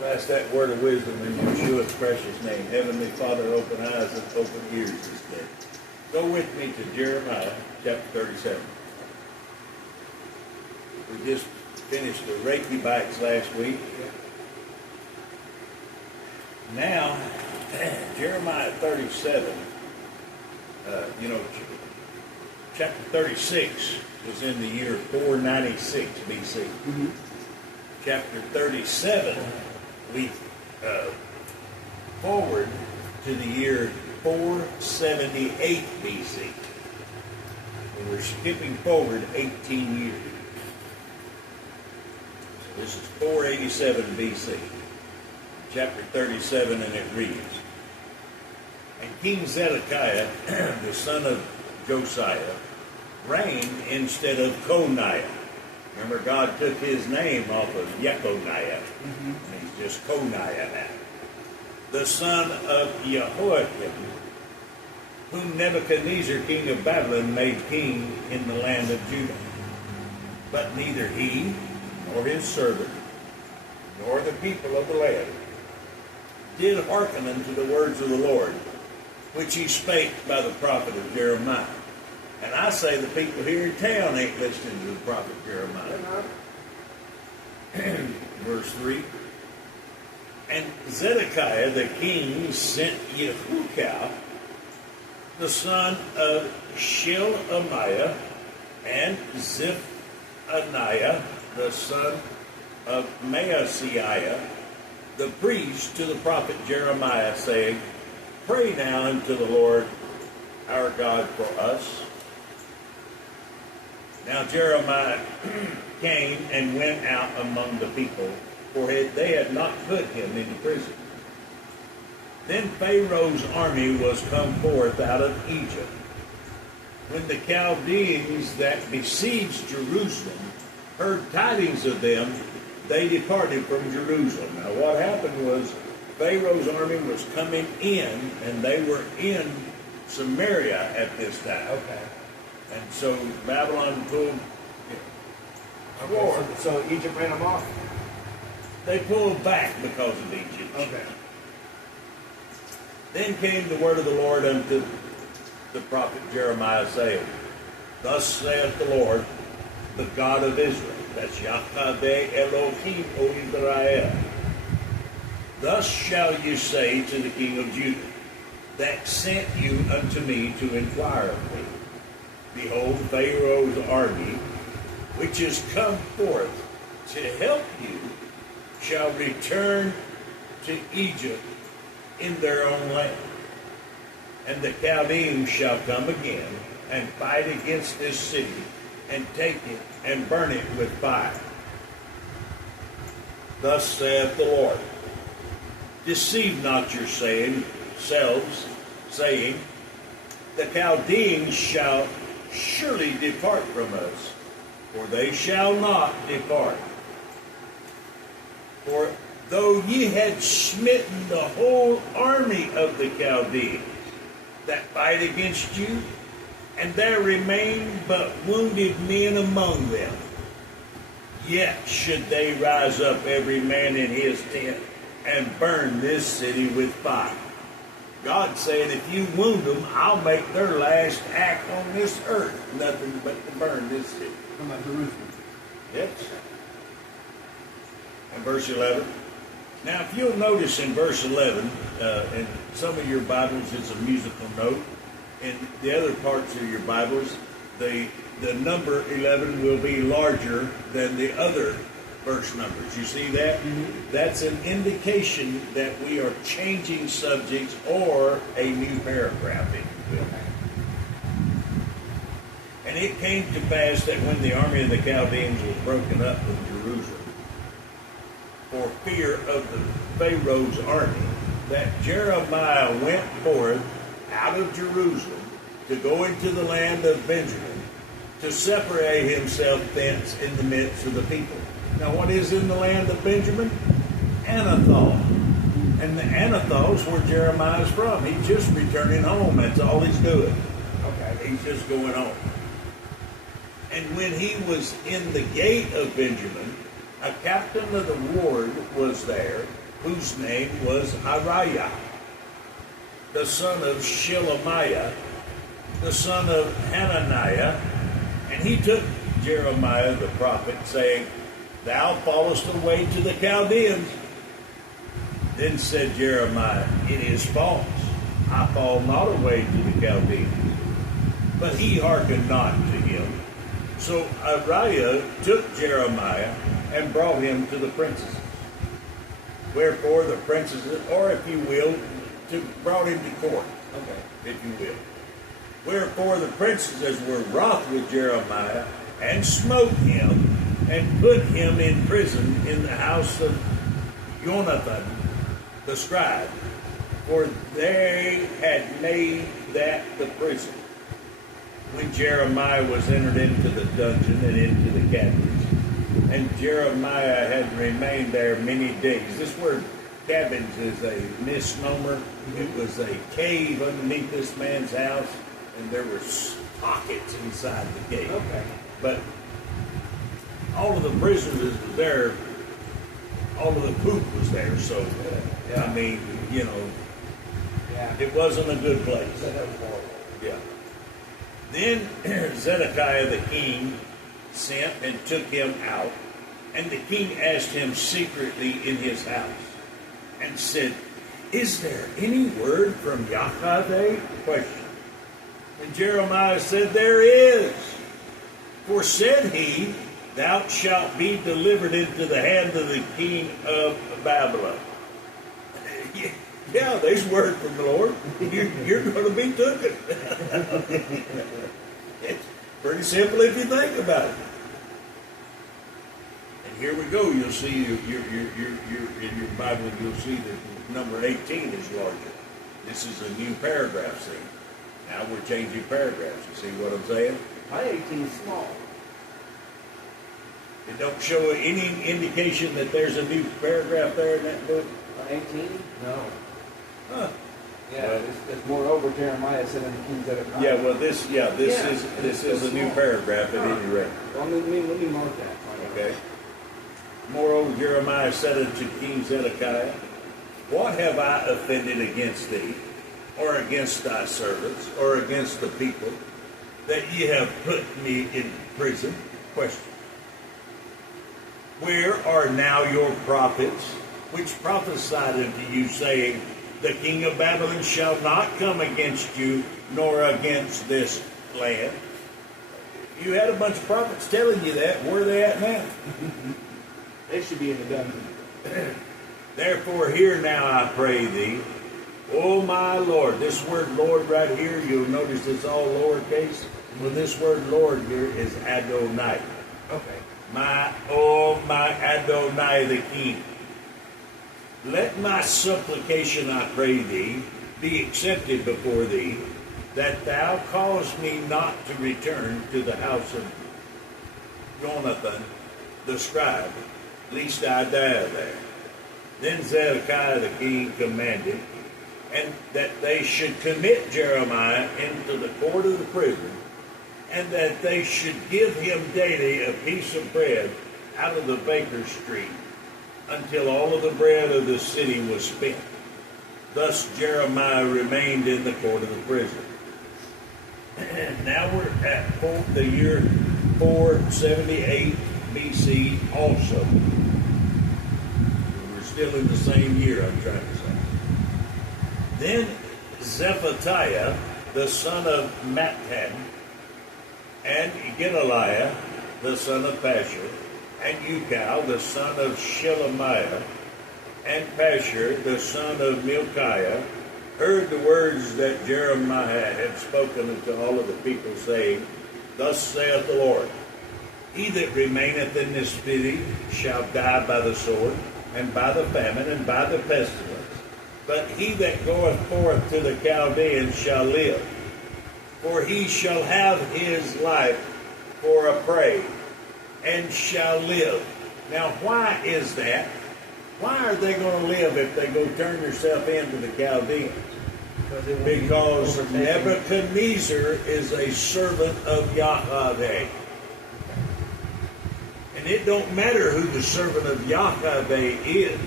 Well, that's that word of wisdom in Yeshua's precious name. Heavenly Father, open eyes and open ears this day. Go with me to Jeremiah chapter 37. We just finished the Reiki bites last week. Now, Jeremiah 37, chapter 36 was in the year 496 BC. Mm-hmm. Chapter 37, we forward to the year 478 BC. And we're skipping forward 18 years. So this is 487 BC. Chapter 37, and it reads, And King Zedekiah, the son of Josiah, reigned instead of Coniah. Remember, God took his name off of Jeconiah, and he's just Coniah now. The son of Jehoiakim, whom Nebuchadnezzar, king of Babylon, made king in the land of Judah. But neither he, nor his servant, nor the people of the land, did hearken unto the words of the Lord, which he spake by the prophet of Jeremiah. And I say the people here in town ain't listening to the prophet Jeremiah. Verse 3. And Zedekiah the king sent Yehukal, the son of Shelemiah, and Zephaniah, the son of Maaseiah, the priest, to the prophet Jeremiah, saying, Pray now unto the Lord our God for us. Now Jeremiah came and went out among the people, for they had not put him into prison. Then Pharaoh's army was come forth out of Egypt. When the Chaldeans that besieged Jerusalem heard tidings of them, they departed from Jerusalem. Now what happened was Pharaoh's army was coming in, and they were in Samaria at this time. Okay. And so Babylon pulled forward. So Egypt ran them off? They pulled back because of Egypt. Okay. Then came the word of the Lord unto the prophet Jeremiah, saying, Thus saith the Lord, the God of Israel, that's Yahweh Elohim O Israel. Thus shall you say to the king of Judah, that sent you unto me to inquire of me. Behold, Pharaoh's army, which is come forth to help you, shall return to Egypt in their own land. And the Chaldeans shall come again and fight against this city, and take it and burn it with fire. Thus saith the Lord, Deceive not yourselves, saying, The Chaldeans shall surely depart from us, for they shall not depart. For though ye had smitten the whole army of the Chaldeans that fight against you, and there remain but wounded men among them, yet should they rise up every man in his tent and burn this city with fire. God saying, if you wound them, I'll make their last act on this earth nothing but to burn this city. How about Jerusalem? Yes. And verse 11. Now, if you'll notice in verse 11, in some of your Bibles, it's a musical note. In the other parts of your Bibles, the number 11 will be larger than the other verse numbers. You see that? Mm-hmm. That's an indication that we are changing subjects or a new paragraph, if you will. And it came to pass that when the army of the Chaldeans was broken up from Jerusalem, for fear of the Pharaoh's army, that Jeremiah went forth out of Jerusalem to go into the land of Benjamin, to separate himself thence in the midst of the people. Now, what is in the land of Benjamin? Anathol. And the Anathols where Jeremiah's from. He's just returning home. That's all he's doing. Okay, he's just going home. And when he was in the gate of Benjamin, a captain of the ward was there, whose name was Ariah, the son of Shelemiah, the son of Hananiah, and he took Jeremiah the prophet, saying, Thou fallest away to the Chaldeans. Then said Jeremiah, It is false. I fall not away to the Chaldeans. But he hearkened not to him. So Ariah took Jeremiah and brought him to the princesses. Wherefore the princesses, or if you will, brought him to court, if you will. Wherefore the princesses were wroth with Jeremiah, and smote him, and put him in prison in the house of Jonathan the scribe, for they had made that the prison. When Jeremiah was entered into the dungeon and into the cabins, and Jeremiah had remained there many days. This word cabins is a misnomer. It was a cave underneath this man's house, and there were pockets inside the cave. Okay. But all of the prisoners were there, all of the poop was there, so, I mean, you know, it wasn't a good place. Yeah. Then Zedekiah the king sent and took him out, and the king asked him secretly in his house, and said, Is there any word from Yahweh? Question. And Jeremiah said, There is. For said he, Thou shalt be delivered into the hand of the king of Babylon. Yeah, there's word from the Lord. You're going to be taken. It's pretty simple if you think about it. And here we go. You'll see in your Bible. You'll see that number 18 is larger. This is a new paragraph. See, now we're changing paragraphs. You see what I'm saying? My 18 is small. It don't show any indication that there's a new paragraph there in that book. 18? No. Huh. Yeah, it's moreover Jeremiah said in the King Zedekiah. Yeah, well, this is a new paragraph at any rate. Well, let me mark that. Okay. Moreover, Jeremiah said unto King Zedekiah, What have I offended against thee, or against thy servants, or against the people, that ye have put me in prison? Question. Where are now your prophets, which prophesied unto you, saying, The king of Babylon shall not come against you, nor against this land? You had a bunch of prophets telling you that. Where are they at now? They should be in the dungeon. Therefore, hear now, I pray thee, O my Lord. This word Lord right here, you'll notice it's all lowercase. Well, this word Lord here is Adonai. Okay. My Adonai the King. Let my supplication, I pray thee, be accepted before thee, that thou cause me not to return to the house of Jonathan the scribe, lest I die there. Then Zedekiah the king commanded, and that they should commit Jeremiah into the court of the prison, and that they should give him daily a piece of bread out of the baker's street, until all of the bread of the city was spent. Thus Jeremiah remained in the court of the prison. Now we're at the year 478 BC also. We're still in the same year, I'm trying to say. Then Zephatiah, the son of Mattan, and Gedaliah, the son of Pashur, and Ukal, the son of Shelemiah, and Pashur, the son of Milkiah, heard the words that Jeremiah had spoken unto all of the people, saying, Thus saith the Lord, He that remaineth in this city shall die by the sword, and by the famine, and by the pestilence. But he that goeth forth to the Chaldeans shall live, for he shall have his life for a prey, and shall live. Now, why is that? Why are they going to live if they go turn themselves into the Chaldeans? Because Nebuchadnezzar is a servant of Yahweh. And it don't matter who the servant of Yahweh is.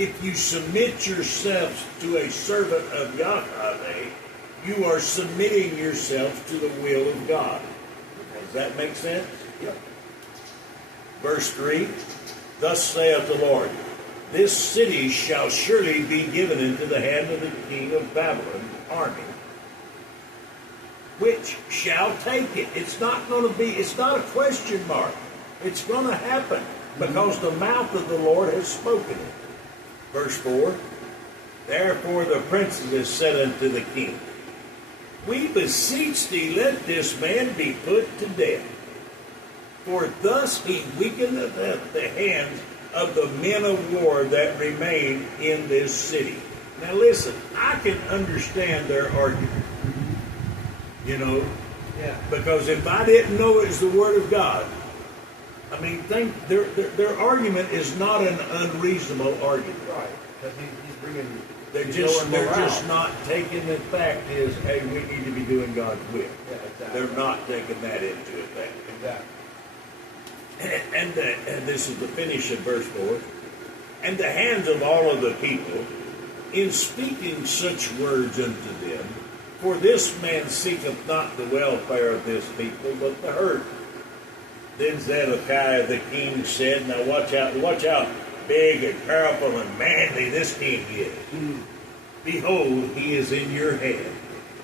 if you submit yourselves to a servant of Yahweh, you are submitting yourself to the will of God. Does that make sense? Yep. Verse 3, thus saith the Lord, this city shall surely be given into the hand of the king of Babylon's army, which shall take it. It's not a question mark. It's going to happen because the mouth of the Lord has spoken it. Verse 4, therefore the princes said unto the king, we beseech thee, let this man be put to death. For thus he weakeneth the hands of the men of war that remain in this city. Now listen, I can understand their argument. You know? Yeah. Because if I didn't know it's the Word of God, I mean, their argument is not an unreasonable argument. Right. Because he's bringing... They're just not taking the fact is, hey, we need to be doing God's will. Yeah, exactly. They're not taking that into effect. Exactly. And this is the finish of verse 4. And the hands of all of the people, in speaking such words unto them, for this man seeketh not the welfare of this people, but the hurt. Then Zedekiah the king said, now watch out, big and powerful and manly this king is. Behold, he is in your hand.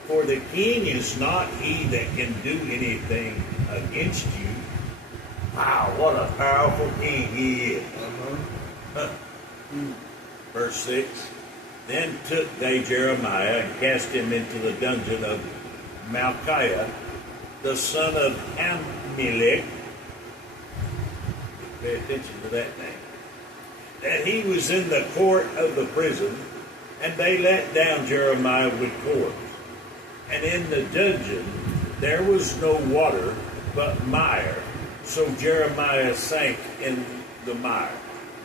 For the king is not he that can do anything against you. Wow, what a powerful king he is. Verse 6, then took they Jeremiah and cast him into the dungeon of Malchiah, the son of Ammelech. Pay attention to that name. That he was in the court of the prison, and they let down Jeremiah with cords. And in the dungeon there was no water, but mire. So Jeremiah sank in the mire.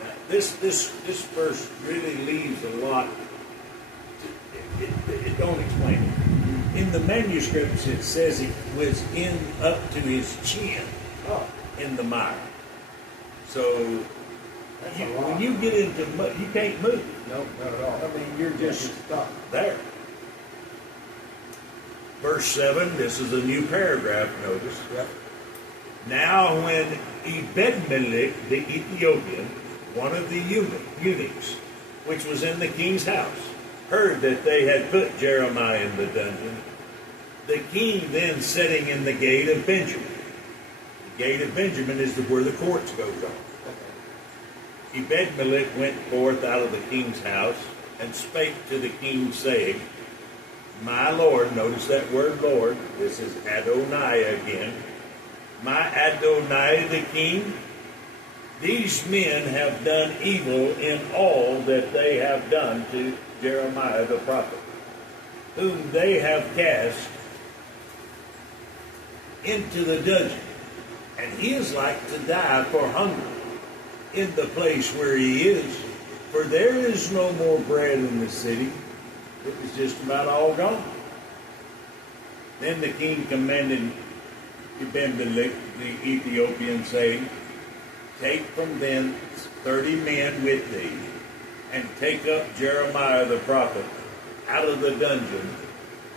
Now, this verse really leaves a lot. It don't explain it. In the manuscripts, it says it was up to his chin in the mire. So when you get into mud, you can't move. No, not at all. I mean, you're just stuck there. Verse 7, this is a new paragraph, notice. Yep. Now when Ebed-melech the Ethiopian, one of the eunuchs, which was in the king's house, heard that they had put Jeremiah in the dungeon, the king then sitting in the gate of Benjamin. The gate of Benjamin is where the courts goes on. Ebed-melech went forth out of the king's house and spake to the king, saying, my Lord, notice that word Lord, this is Adonai again, my Adonai the king, these men have done evil in all that they have done to Jeremiah the prophet, whom they have cast into the dungeon, and he is like to die for hunger in the place where he is, for there is no more bread in the city. It was just about all gone. Then the king commanded Ebed-melech the Ethiopian, saying, take from thence 30 men with thee, and take up Jeremiah the prophet out of the dungeon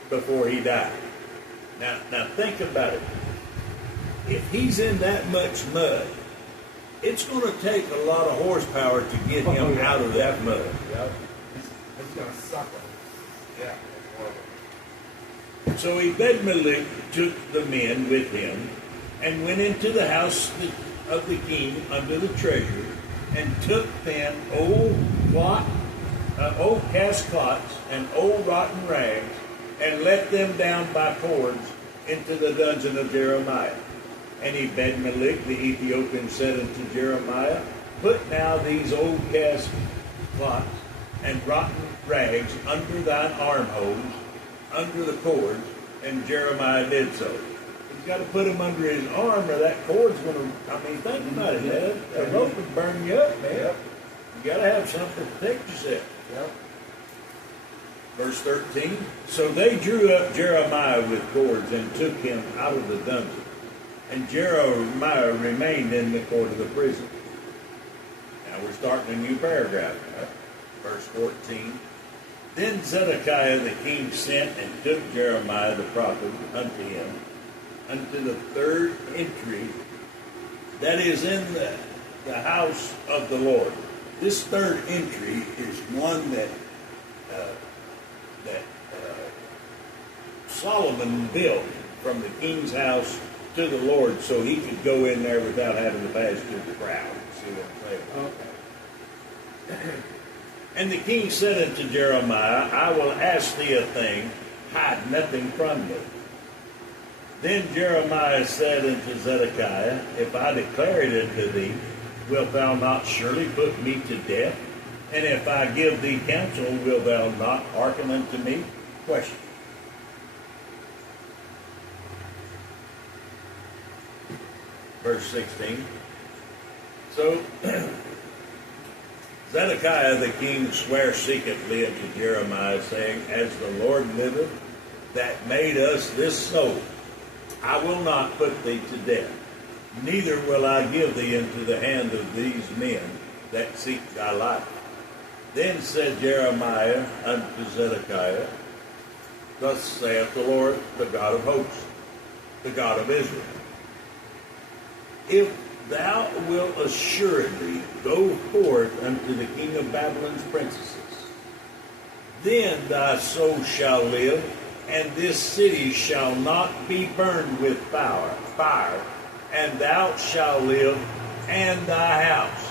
before he died. Now think about it. If he's in that much mud, it's going to take a lot of horsepower to get him out of that mud. Yep. It's going to suck him. Yeah. So Ebed-melech took the men with him and went into the house of the king under the treasury, and took then old cast clots and old rotten rags, and let them down by cords into the dungeon of Jeremiah. And Ebed-melech the Ethiopian said unto Jeremiah, put now these old cast clots and rotten rags under thine armholes, under the cords, and Jeremiah did so. He's got to put them under his arm, or that cord's going to, I mean, think about it, Dad. That rope would burn you up, man. Yep. You got to have something to protect yourself. Yep. Verse 13, so they drew up Jeremiah with cords and took him out of the dungeon. And Jeremiah remained in the court of the prison. Now we're starting a new paragraph. Right? Verse 14. Then Zedekiah the king sent and took Jeremiah the prophet unto him, unto the third entry that is in the house of the Lord. This third entry is one that Solomon built from the king's house to the Lord, so he could go in there without having to pass through the crowd. See what I'm saying? Okay. And the king said unto Jeremiah, I will ask thee a thing, hide nothing from me. Then Jeremiah said unto Zedekiah, If I declare it unto thee, wilt thou not surely put me to death? And if I give thee counsel, wilt thou not hearken unto me? Question. Verse 16. So Zedekiah the king sware secretly unto Jeremiah, saying, As the Lord liveth, that made us this soul, I will not put thee to death, neither will I give thee into the hand of these men that seek thy life. Then said Jeremiah unto Zedekiah, Thus saith the Lord, the God of hosts, the God of Israel, If thou wilt assuredly go forth unto the king of Babylon's princesses, then thy soul shall live, and this city shall not be burned with fire, and thou shalt live, and thy house.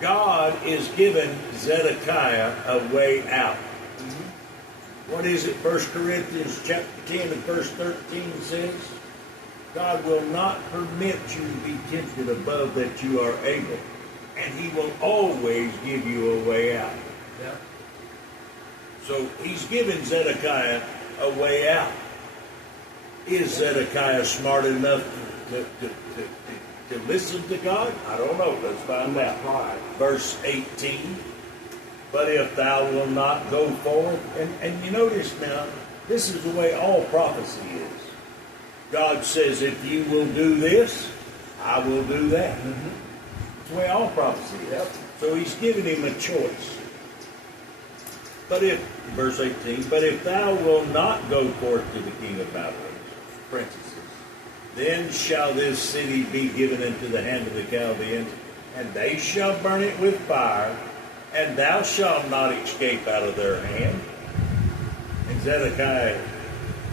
God is giving Zedekiah a way out. What is it 1 Corinthians chapter 10 and verse 13 says? God will not permit you to be tempted above that you are able, and he will always give you a way out. Yeah. So he's given Zedekiah a way out. Is Zedekiah smart enough to listen to God? I don't know. Let's find out. Right. Verse 18. But if thou wilt not go forward, and you notice now, this is the way all prophecy is. God says, if you will do this, I will do that. Mm-hmm. It's the way all prophecy is. Yep. So he's giving him a choice. But if, verse 18, but if thou wilt not go forth to the king of Babylon's princesses, then shall this city be given into the hand of the Chaldeans, and they shall burn it with fire, and thou shalt not escape out of their hand. And Zedekiah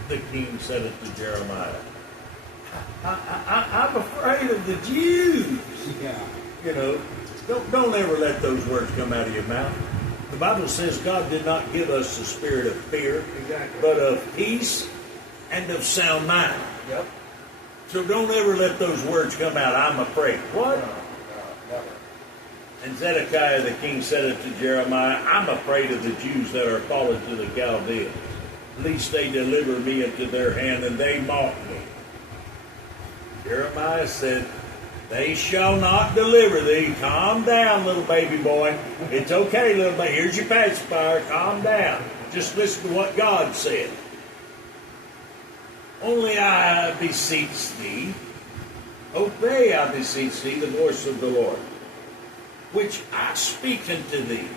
the king said it to Jeremiah, I'm afraid of the Jews. Yeah. You know, don't ever let those words come out of your mouth. The Bible says God did not give us the spirit of fear, Exactly. but of peace and of sound mind. Yep. So don't ever let those words come out, I'm afraid. What? No, never. And Zedekiah the king said it to Jeremiah, I'm afraid of the Jews that are fallen to the Chaldeans, lest they deliver me into their hand and they mock me. Jeremiah said, they shall not deliver thee. Calm down, little baby boy. It's okay, little baby. Here's your pacifier. Calm down. Just listen to what God said. Only I beseech thee, obey, I beseech thee, the voice of the Lord, which I speak unto thee.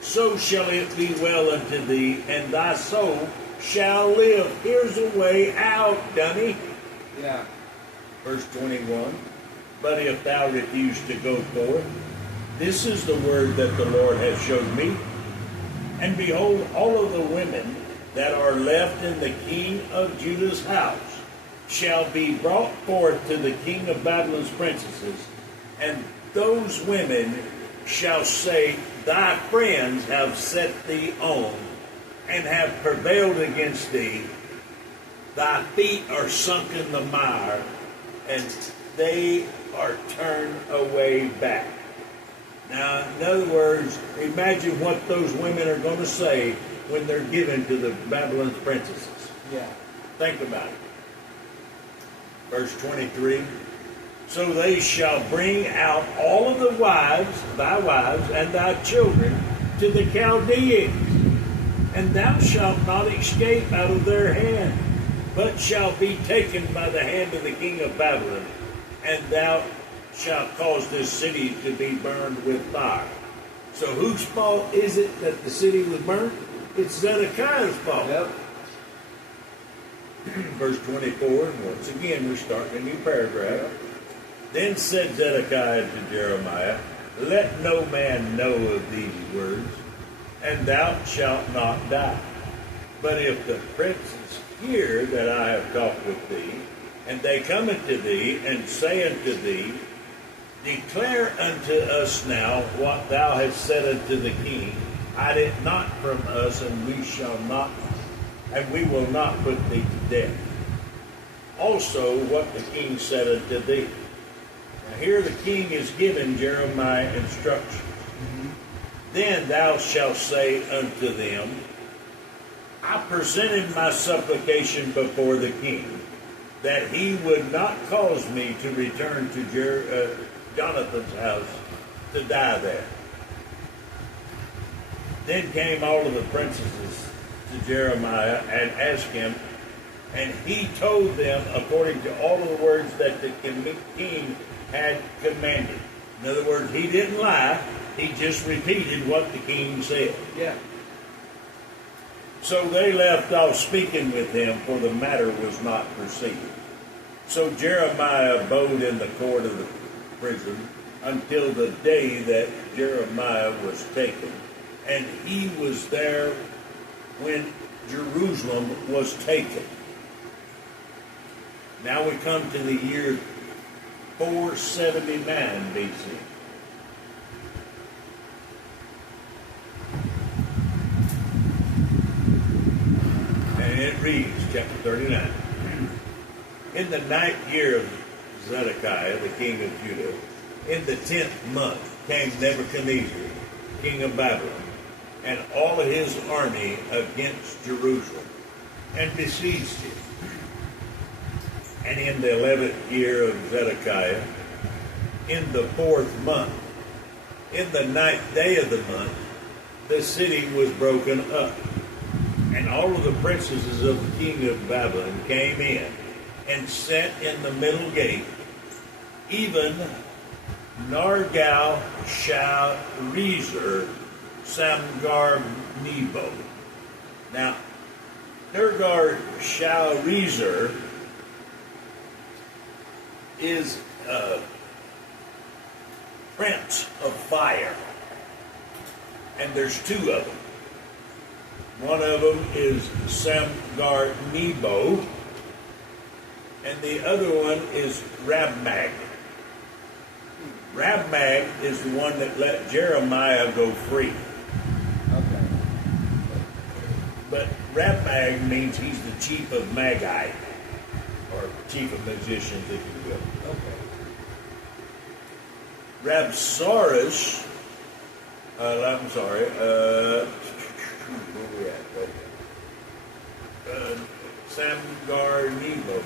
So shall it be well unto thee, and thy soul shall live. Here's a way out, dummy. Yeah. Verse 21. But if thou refuse to go forth, this is the word that the Lord hath showed me. And behold, all of the women that are left in the king of Judah's house shall be brought forth to the king of Babylon's princesses, and those women shall say, Thy friends have set thee on, and have prevailed against thee. Thy feet are sunk in the mire, and they are turned away back. Now, in other words, imagine what those women are going to say when they're given to the Babylon's princesses. Yeah. Think about it. Verse 23. So they shall bring out all of the wives, thy wives, and thy children to the Chaldeans, and thou shalt not escape out of their hand, but shalt be taken by the hand of the king of Babylon, and thou shalt cause this city to be burned with fire. So whose fault is it that the city was burnt? It's Zedekiah's fault. Yep. Verse 24, and once again we're starting a new paragraph. Then said Zedekiah to Jeremiah, let no man know of these words, and thou shalt not die. But if the princes hear that I have talked with thee, and they come unto thee, and say unto thee, declare unto us now what thou hast said unto the king, hide it not from us, and we will not put thee to death. Also what the king said unto thee. Now here the king is giving Jeremiah instruction. Then thou shalt say unto them, I presented my supplication before the king, that he would not cause me to return to Jonathan's house to die there. Then came all of the princesses to Jeremiah and asked him, and he told them according to all of the words that the king had commanded. In other words, he didn't lie. He just repeated what the king said. Yeah. So they left off speaking with him, for the matter was not perceived. So Jeremiah abode in the court of the prison until the day that Jeremiah was taken. And he was there when Jerusalem was taken. Now we come to the year 479 BC. And it reads, chapter 39. In the 9th year of Zedekiah, the king of Judah, in the 10th month came Nebuchadnezzar, king of Babylon, and all of his army against Jerusalem, and besieged it. And in the 11th year of Zedekiah, in the 4th month, in the 9th day of the month, the city was broken up. And all of the princesses of the king of Babylon came in and sat in the middle gate, even Nergal-Sharezer Samgar-Nebo. Now, Nergal-Sharezer is a prince of fire, and there's two of them. One of them is Samgar-Nebo, and the other one is Rabmag. Rabmag is the one that let Jeremiah go free. Okay. But Rabmag means he's the chief of Magi, or chief of magicians, if you will. Okay. Rabsaris, where we at? Samgar-Nebo,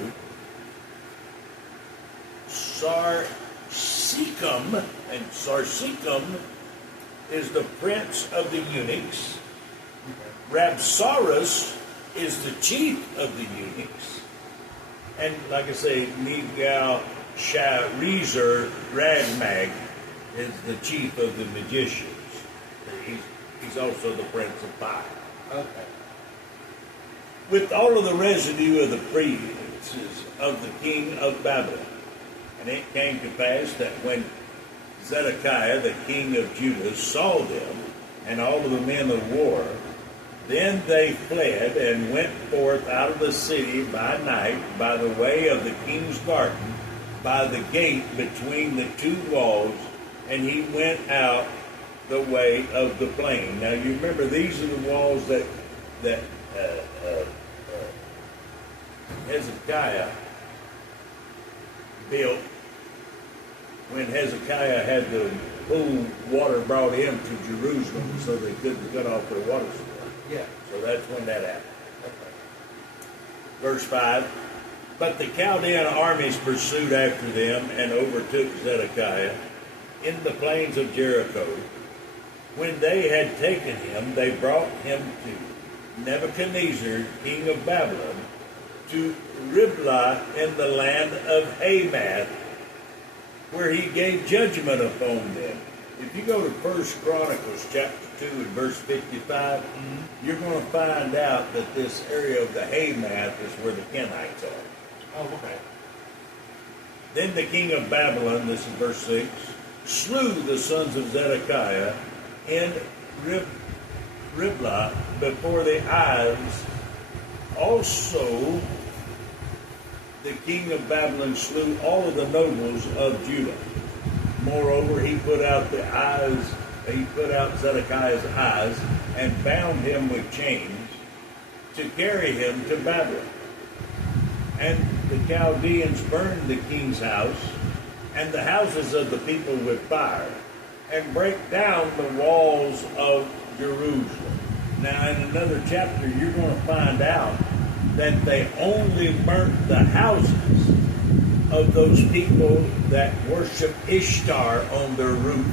Sarsekim, and Sarsekim is the prince of the eunuchs. Rabsaris is the chief of the eunuchs. And like I say, Nergal-Sharezer Rabmag is the chief of the magicians. He's also the prince of fire. Okay. With all of the residue of the princes of the king of Babylon. And it came to pass that when Zedekiah, the king of Judah, saw them and all of the men of war, then they fled and went forth out of the city by night by the way of the king's garden, by the gate between the two walls, and he went out the way of the plain. Now you remember, these are the walls that Hezekiah built when Hezekiah had the pool water brought into Jerusalem, so they couldn't cut off their water supply. Yeah. So that's when that happened. Verse 5, but the Chaldean armies pursued after them and overtook Zedekiah in the plains of Jericho. When they had taken him, they brought him to Nebuchadnezzar, king of Babylon, to Riblah in the land of Hamath, where he gave judgment upon them. If you go to First Chronicles chapter 2 and verse 55, you're going to find out that this area of the Hamath is where the Kenites are. Oh, okay. Then the king of Babylon, this is verse 6, slew the sons of Zedekiah in Riblah before the eyes. Also, the king of Babylon slew all of the nobles of Judah. Moreover, he put out Zedekiah's eyes and bound him with chains to carry him to Babylon. And the Chaldeans burned the king's house and the houses of the people with fire, and break down the walls of Jerusalem. Now, in another chapter, you're going to find out that they only burnt the houses of those people that worship Ishtar on their roof.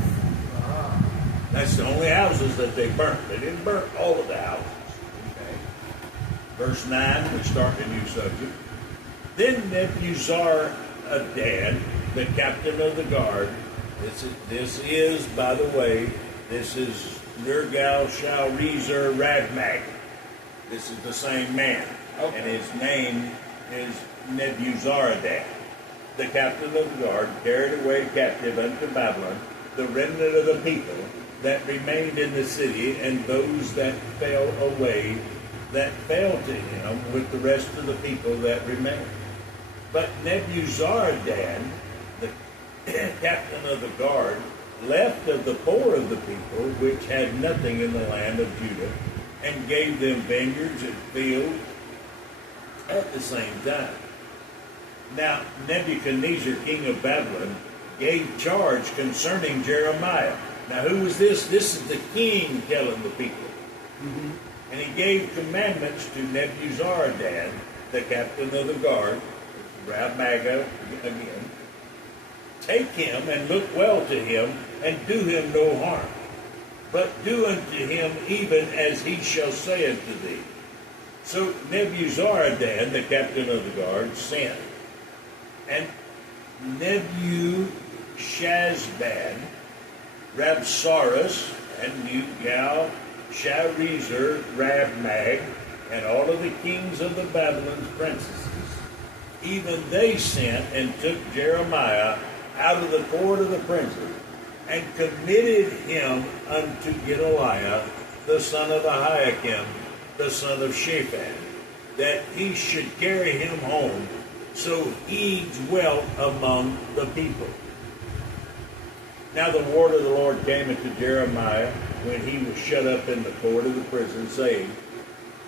That's the only houses that they burnt. They didn't burn all of the houses. Okay. Verse 9, we start a new subject. Then Nebuzaradan, the captain of the guard, this is, by the way, this is Nergal-Sharezer Rabmag. This is the same man. Okay. And his name is Nebuzaradan. The captain of the guard carried away captive unto Babylon the remnant of the people that remained in the city, and those that fell away, that fell to him with the rest of the people that remained. But Nebuzaradan, the captain of the guard, left of the poor of the people, which had nothing in the land of Judah, and gave them vineyards and fields at the same time. Now Nebuchadnezzar, king of Babylon, gave charge concerning Jeremiah. Now who is this? This is the king telling the people. Mm-hmm. And he gave commandments to Nebuzaradan, the captain of the guard, Rabmaga again. Take him and look well to him, and do him no harm. But do unto him even as he shall say unto thee. So Nebuzaradan, the captain of the guard, sent. And Nebuchadnezzar, Rabsaris, and Nergal-Sharezer Rabmag, and all of the kings of the Babylon's princesses, even they sent and took Jeremiah out of the court of the princes, and committed him unto Gedaliah, the son of Ahikam, the son of Shaphan, that he should carry him home, so he dwelt among the people. Now the word of the Lord came unto Jeremiah when he was shut up in the court of the prison, saying,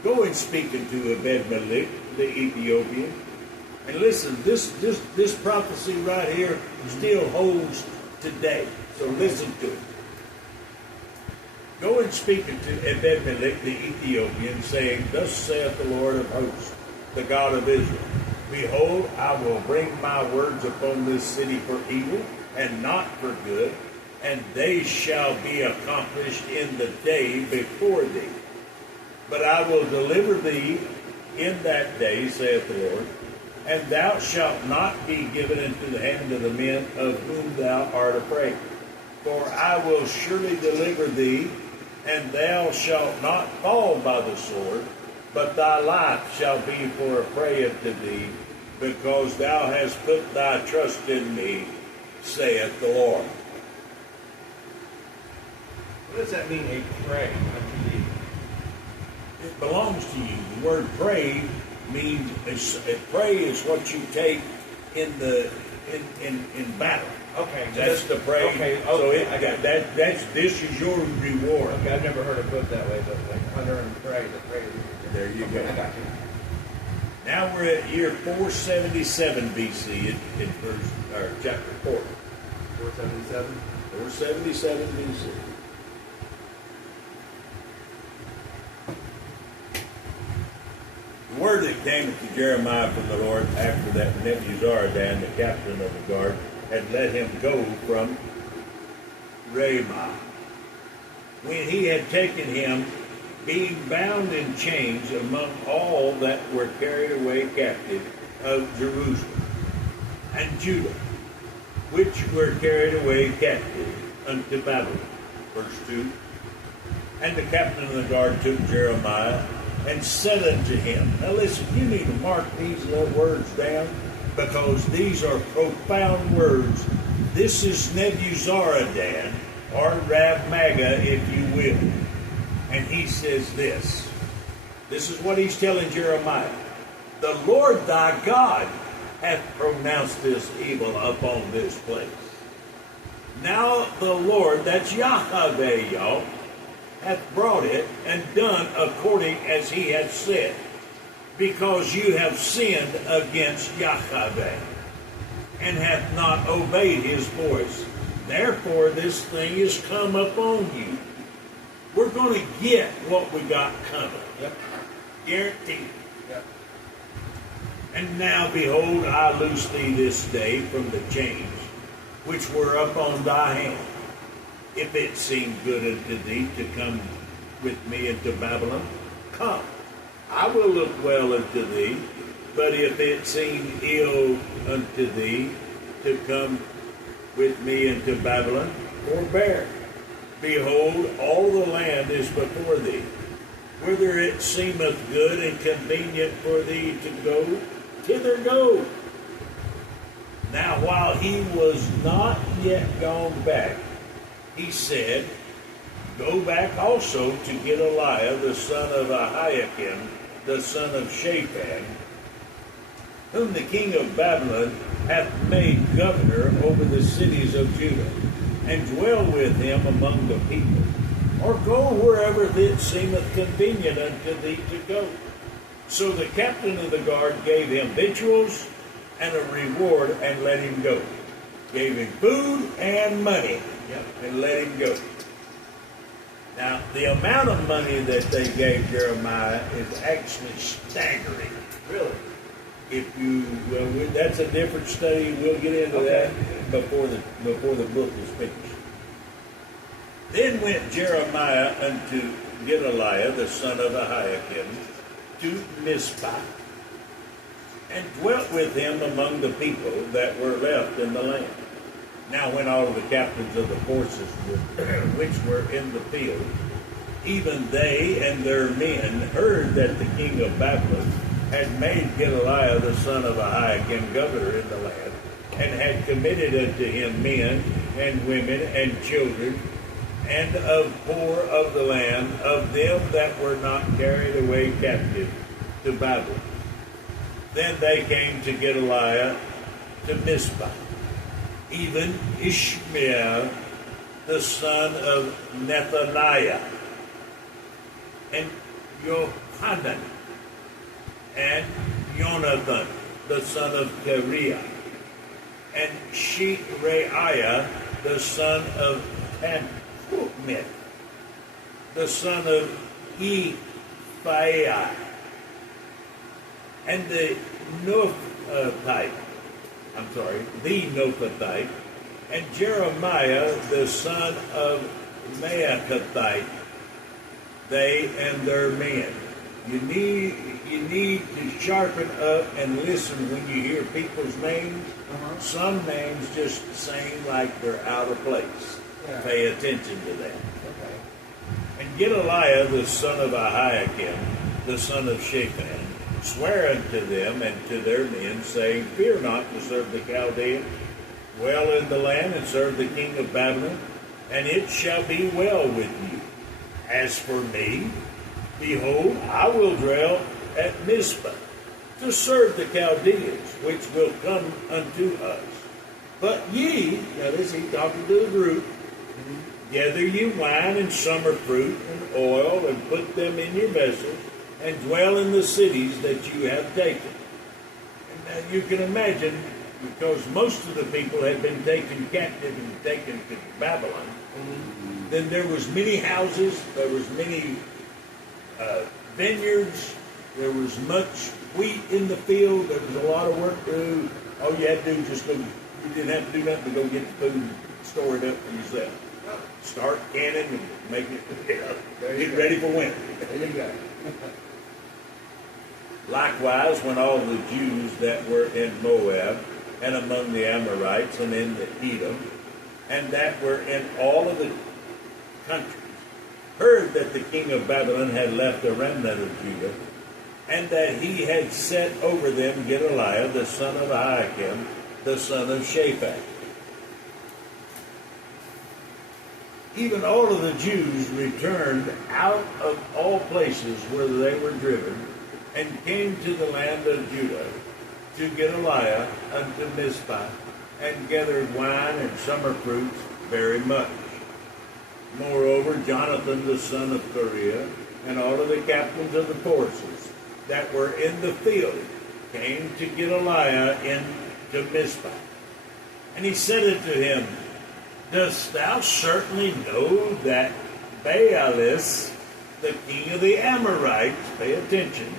Go and speak unto Ebed-Melech the Ethiopian. And listen, this prophecy right here still holds today. So listen to it. Go and speak unto Ebed-Melech the Ethiopian, saying, Thus saith the Lord of hosts, the God of Israel, Behold, I will bring my words upon this city for evil, and not for good, and they shall be accomplished in the day before thee. But I will deliver thee in that day, saith the Lord, and thou shalt not be given into the hand of the men of whom thou art afraid. For I will surely deliver thee, and thou shalt not fall by the sword, but thy life shall be for a prey unto thee, because thou hast put thy trust in me, saith the Lord. What does that mean, a prey unto thee? It belongs to you. The word prey means a prey is what you take in battle. Okay, That's the prey. Okay, So I got it. this is your reward. Okay, I've never heard it put that way, but like hunter and prey, the prey. There you Okay, go. I got you. Now we're at year 477 BC in chapter 4. 477. 477 BC. The word that came to Jeremiah from the Lord after that Nebuzaradan, the captain of the guard, had let him go from Ramah. When he had taken him, being bound in chains among all that were carried away captive of Jerusalem and Judah, which were carried away captive unto Babylon. Verse 2. And the captain of the guard took Jeremiah and said unto him, now listen, you need to mark these little words down because these are profound words. This is Nebuzaradan, or Rav Maga, if you will. And he says this. This is what he's telling Jeremiah. The Lord thy God hath pronounced this evil upon this place. Now the Lord, that's Yahweh, y'all, hath brought it and done according as he hath said, because you have sinned against Yahweh, and hath not obeyed his voice. Therefore this thing is come upon you. We're going to get what we got coming. Yep. Guaranteed. Yep. And now, behold, I loose thee this day from the chains which were upon thy hand. If it seem good unto thee to come with me into Babylon, come. I will look well unto thee. But if it seem ill unto thee to come with me into Babylon, forbear. Behold, all the land is before thee. Whither it seemeth good and convenient for thee to go, thither go. Now while he was not yet gone back, he said, go back also to Gedaliah the son of Ahiakim, the son of Shaphan, whom the king of Babylon hath made governor over the cities of Judah, and dwell with him among the people. Or go wherever it seemeth convenient unto thee to go. So the captain of the guard gave him victuals and a reward, and let him go. Gave him food and money, and let him go. Now, the amount of money that they gave Jeremiah is actually staggering. Really? If you, well, that's a different study. We'll get into that before the book is finished. Then went Jeremiah unto Gedaliah the son of Ahiakim to Mizpah, and dwelt with him among the people that were left in the land. Now when all of the captains of the forces which were in the field, even they and their men, heard that the king of Babylon had made Gedaliah the son of Ahiakim governor in the land, and had committed unto him men and women and children, and of poor of the land, of them that were not carried away captive to Babylon. Then they came to Gedaliah to Mizpah, even Ishmael the son of Nethaniah, and Johanan, and Jonathan the son of Kareah, and Shereiah the son of Tanhumeth, the son of Ephaiah, and the Nophathite, and Jeremiah the son of Maachathite, they and their men. You need to sharpen up and listen when you hear people's names. Some names just seem like they're out of place. Yeah. Pay attention to that. Okay. And Gedaliah the son of Ahiakim, the son of Shaphan, swear unto them and to their men, saying, fear not to serve the Chaldeans, dwell in the land and serve the king of Babylon, and it shall be well with you. As for me, behold, I will dwell at Mizpah to serve the Chaldeans, which will come unto us. But ye, now this he's talking to the group, gather ye wine and summer fruit and oil, and put them in your vessels, and dwell in the cities that you have taken. And now you can imagine, because most of the people had been taken captive and taken to Babylon, then there was many houses, there was many vineyards, there was much wheat in the field, there was a lot of work to do. All you had to do was just go, you didn't have to do nothing to go get the food and store it up for yourself. Start canning and make it, get ready for winter. There you go. Likewise, when all the Jews that were in Moab, and among the Amorites, and in the Edom, and that were in all of the countries, heard that the king of Babylon had left a remnant of Judah, and that he had set over them Gedaliah, the son of Ahikam, the son of Shaphat. Even all of the Jews returned out of all places where they were driven, and came to the land of Judah, to Gedaliah unto Mizpah, and gathered wine and summer fruits very much. Moreover, Jonathan the son of Kareah, and all of the captains of the forces that were in the field, came to Gedaliah into Mizpah. And he said unto him, Dost thou certainly know that Baalis, the king of the Amorites, pay attention,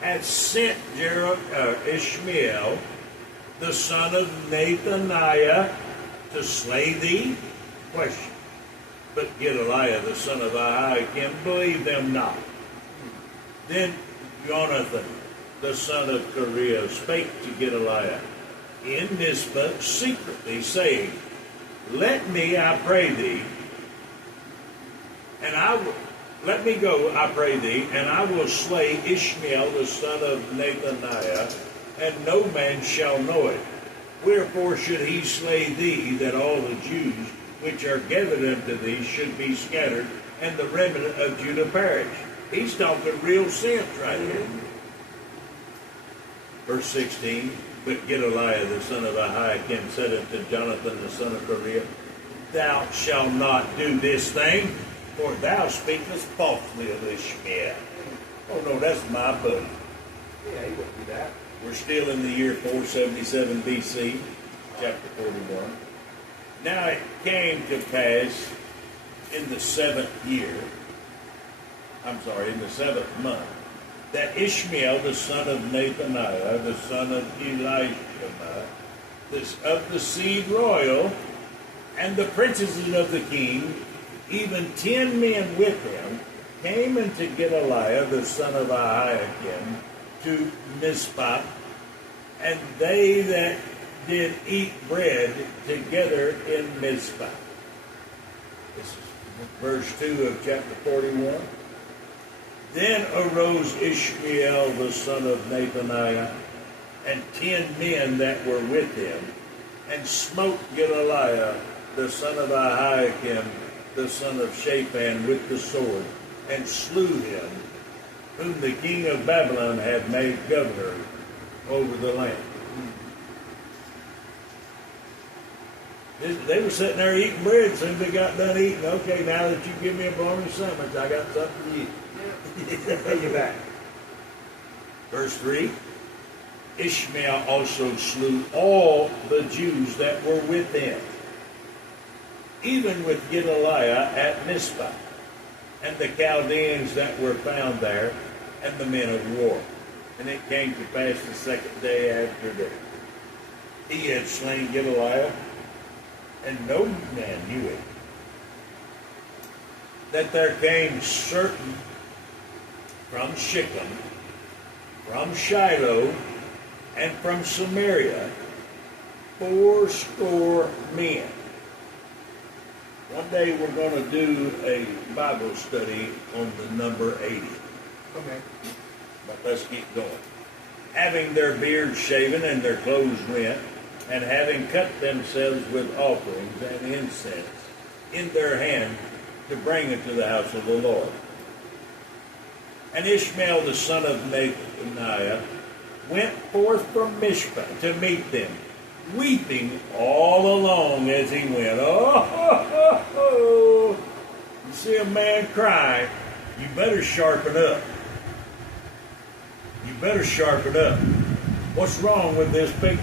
hath sent Ishmael, the son of Nethaniah, to slay thee? Question. But Gedaliah, the son of Ahikam, believed them not. Then Jonathan, the son of Kareah, spake to Gedaliah in Mizpah secretly, saying, Let me, I pray thee, let me go, I pray thee, and I will slay Ishmael the son of Nethaniah, and no man shall know it. Wherefore should he slay thee, that all the Jews which are gathered unto thee should be scattered, and the remnant of Judah perish? He's talking real sense right here. Verse 16, But Gedaliah the son of Ahikam said unto Jonathan the son of Kareah, Thou shalt not do this thing, for thou speakest falsely of Ishmael. Oh no, that's my buddy. Yeah, he wouldn't do that. We're still in the year 477 BC, chapter 41. Now it came to pass in the seventh month, that Ishmael the son of Nethaniah, the son of Elishama, of the seed royal, and the princes of the king, even 10 men with him, came unto Gedaliah the son of Ahikam to Mizpah, and they that did eat bread together in Mizpah. This is verse 2 of chapter 41. Then arose Ishmael the son of Nethaniah, and 10 men that were with him, and smote Gedaliah the son of Ahikam, the son of Shaphan, with the sword, and slew him, whom the king of Babylon had made governor over the land. They were sitting there eating bread. Soon they got done eating. Okay, now that you give me a bologna sandwich, I got something to eat. Pay you back. Verse 3, Ishmael also slew all the Jews that were with him, even with Gedaliah at Mizpah, and the Chaldeans that were found there, and the men of war. And it came to pass the second day after that he had slain Gedaliah, and no man knew it, that there came certain from Shechem, from Shiloh, and from Samaria, 80 men. One day we're going to do a Bible study on the number 80. Okay. But let's keep going. Having their beards shaven and their clothes rent, and having cut themselves with offerings and incense in their hand to bring into the house of the Lord. And Ishmael the son of Nethaniah went forth from Mizpah to meet them, weeping all along as he went. Oh, you see a man cry, you better sharpen up. You better sharpen up. What's wrong with this picture?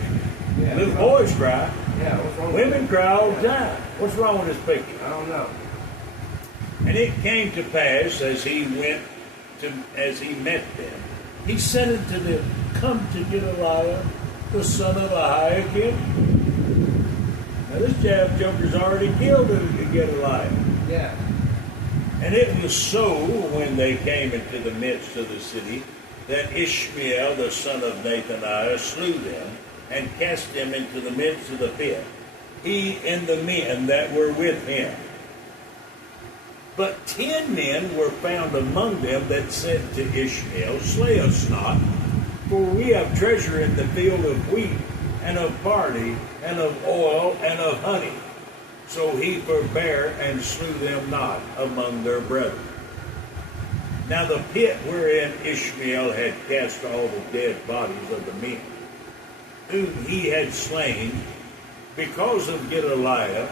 Yeah, Little boys cry. Yeah, what's wrong Women with cry all the time. What's wrong with this picture? I don't know. And it came to pass as he met them, he said unto them, Come to Gedaliah, the son of Ahikam. Now this joker's already killed Gedaliah. Yeah. And it was so, when they came into the midst of the city, that Ishmael the son of Nethaniah slew them, and cast them into the midst of the pit. he and the men that were with him. But 10 men were found among them that said to Ishmael, Slay us not, for we have treasure in the field of wheat, and of barley, and of oil, and of honey. So he forbare and slew them not among their brethren. Now the pit wherein Ishmael had cast all the dead bodies of the men, whom he had slain, because of Gedaliah,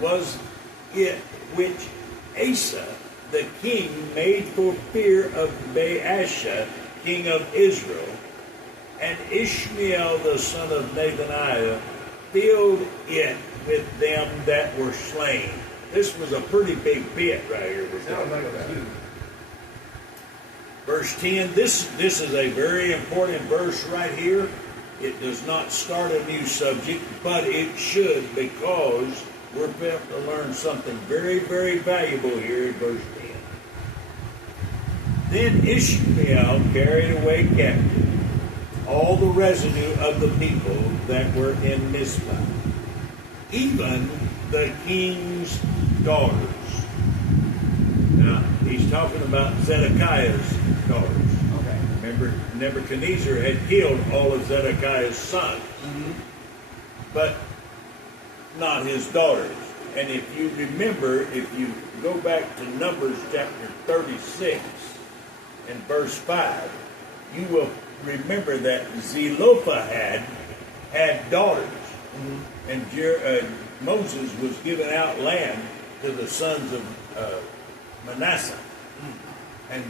was it which Asa the king made for fear of Baasha, king of Israel, and Ishmael the son of Nethaniah filled it with them that were slain. This was a pretty big pit right here. Sounds like it was huge. Verse 10, this is a very important verse right here. It does not start a new subject, but it should, because we're about to learn something very, very valuable here in verse 10. Then Ishmael carried away captive all the residue of the people that were in Mizpah, even the king's daughters. Now, he's talking about Zedekiah's daughters. Okay. Remember, Nebuchadnezzar had killed all of Zedekiah's sons, but not his daughters. And if you remember, if you go back to Numbers chapter 36 and verse 5, you will remember that Zelophehad had daughters. And Moses was giving out land to the sons of Manasseh. And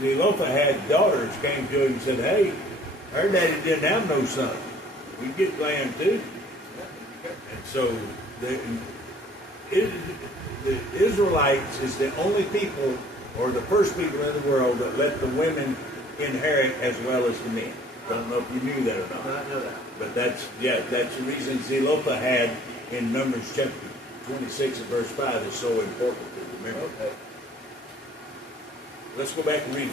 Zelophehad daughters came to him and said, Hey, our daddy didn't have no sons. We get land too. And so the Israelites is the only people, or the first people in the world, that let the women inherit as well as the men. Don't know if you knew that or not. I know that. But that's the reason Zelophehad in Numbers chapter 26 and verse 5 is so important to remember. Okay. Let's go back and read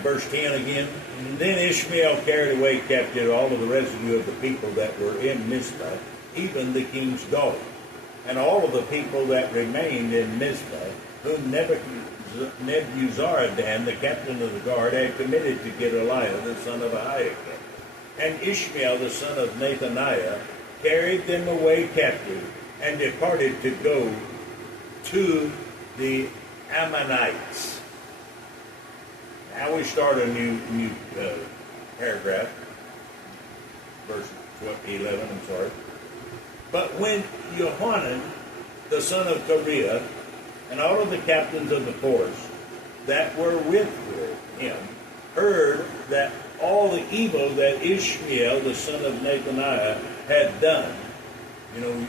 verse 10 again. And then Ishmael carried away captive all of the residue of the people that were in Mizpah, even the king's daughter, and all of the people that remained in Mizpah, whom Nebuzaradan, the captain of the guard, had committed to Gedaliah, the son of Ahikam. And Ishmael, the son of Nethaniah, carried them away captive, and departed to go to the Ammonites. Now we start a new paragraph, verse 11, I'm sorry. But when Johanan, the son of Kareah, and all of the captains of the force that were with him heard that all the evil that Ishmael, the son of Nethaniah, had done. You know,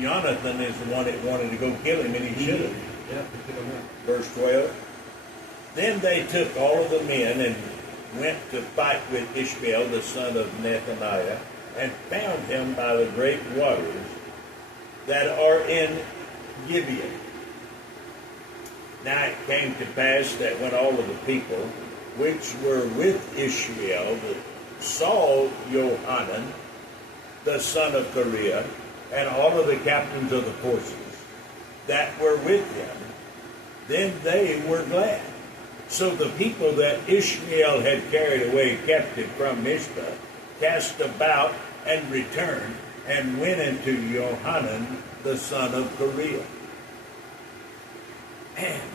Jonathan is the one that wanted to go kill him, and he should have. Yeah, he should have. Verse 12. Then they took all of the men and went to fight with Ishmael, the son of Nethaniah, and found him by the great waters that are in Gibeon. Now it came to pass that when all of the people which were with Ishmael saw Johanan, the son of Kareah, and all of the captains of the forces that were with him, then they were glad. So the people that Ishmael had carried away captive from Mizpah cast about and returned and went into Johanan, the son of Kareah.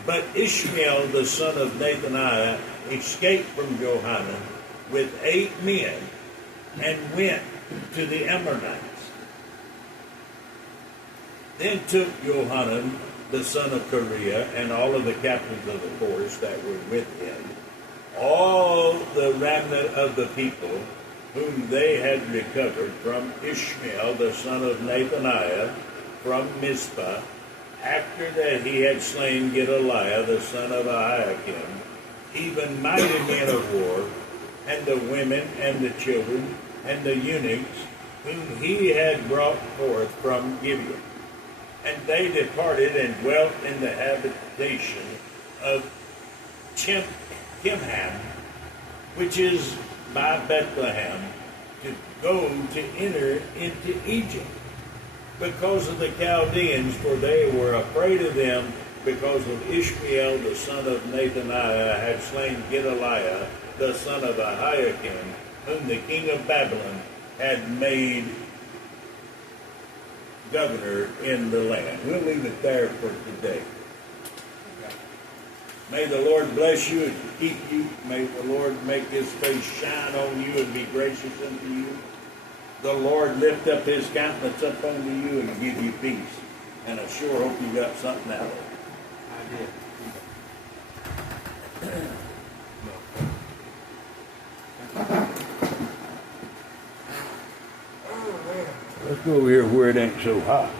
But Ishmael, the son of Nethaniah, escaped from Johanan with 8 men and went to the Ammonites. Then took Johanan, the son of Kareah, and all of the captains of the force that were with him, all the remnant of the people whom they had recovered from Ishmael, the son of Nethaniah, from Mizpah, after that he had slain Gedaliah, the son of Ahikam, even mighty men of war, and the women, and the children, and the eunuchs, whom he had brought forth from Gibeon. And they departed and dwelt in the habitation of Chimham, which is by Bethlehem, to go to enter into Egypt. because of the Chaldeans, for they were afraid of them, because of Ishmael the son of Nethaniah had slain Gedaliah the son of Ahiakim, whom the king of Babylon had made governor in the land. We'll leave it there for today. May the Lord bless you and keep you. May the Lord make his face shine on you and be gracious unto you. The Lord lift up his countenance up unto you and give you peace. And I sure hope you got something out of it. I did. Let's go over here where it ain't so hot.